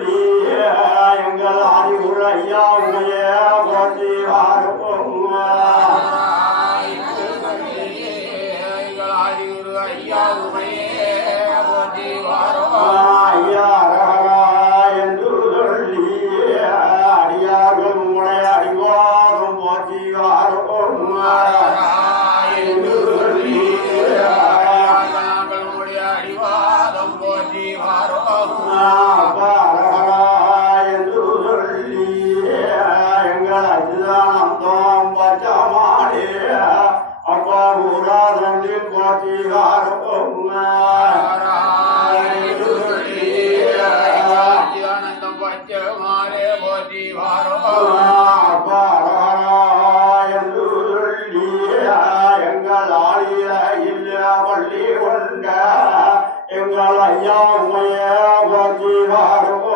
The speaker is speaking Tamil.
சொல்லி எங்கள் அறிவுரை ஐயா உமையே போற்றி வாரும் ஐயா என்று சொல்லி அடியார்கள் உங்களை அறிவாரும் போற்றி வாரும் என்று சொல்லி அறிவாரும் போற்றி வாரும் என்று சொல்லி எங்கள் அச்சுதானந்தம் பச்சமாடி அப்பா ஊராதந்தி போற்றி வாரும் அச்சுதானந்தம் பச்சமாடி போற்றி வாரும் என்று சொல்லி எங்கள் ஆளிய இல்ல பள்ளி கொண்ட எங்கள் ஐயா உமைய போற்றி வாரும்